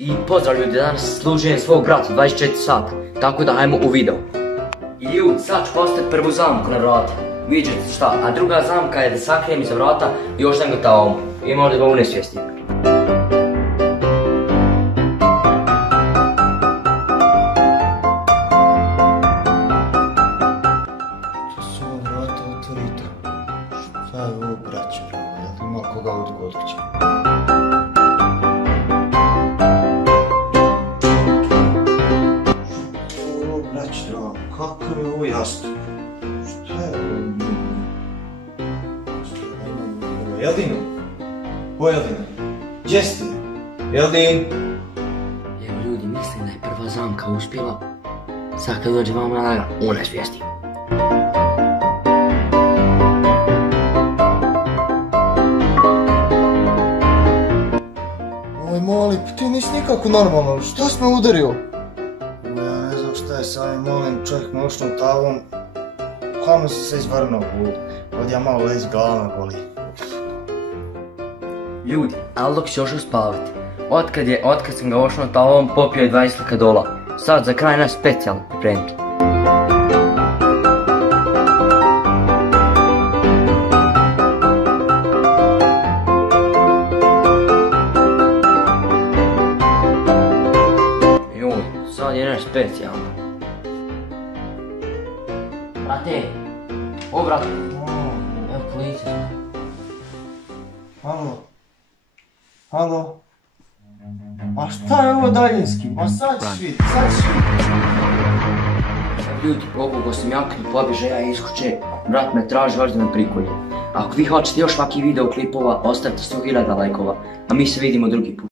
I pozdrav ljudi, danas služujem svog brata 24 sata, tako da hajmo u video. I ljudi, sad ću postaviti prvu zamku na vrata, vidjet ćete šta, a druga zamka je da sakrijem iza vrata i ostavim ga tamo i možda ga unesvjestim. To su ovo vrata otvorite. Šta je ovo braće, jel ima koga odgoduće? Kako je ovo jasno? Šta je ovo? Jeldino? Ovo je Jeldina. Gdje si ti? Jeldin? Evo ljudi, mislim da je prva zamka uspjela. Sad kad dođe vam na naga, unesvjestim. Oj mali, pa ti nisi nikako normalno, šta si me udario? Ja ne znam šta je sa ovim malim čovjek noćnom tavom. Kamo si se izvrnuo, ovdje ja malo lezi, glava me boli. Ljudi, ali dok si ošao spavati. Otkad sam ga ošao tavom, popio je 20 lakadola. Sad za kraj naš specijalno pripremiti. Sad je nešto specijalno. Brate! O brate! Evo policija. Halo? Halo? A šta je ovo daljinski? Ma sad ćeš vidjeti, sad ćeš vidjeti. Ljudi, obugo sam jaknu, pobježe ja iz kuće. Brat me traži vaš da me prikolje. Ako vi hoćete još svaki video klipova, ostavite 100.000 lajkova. A mi se vidimo drugi put.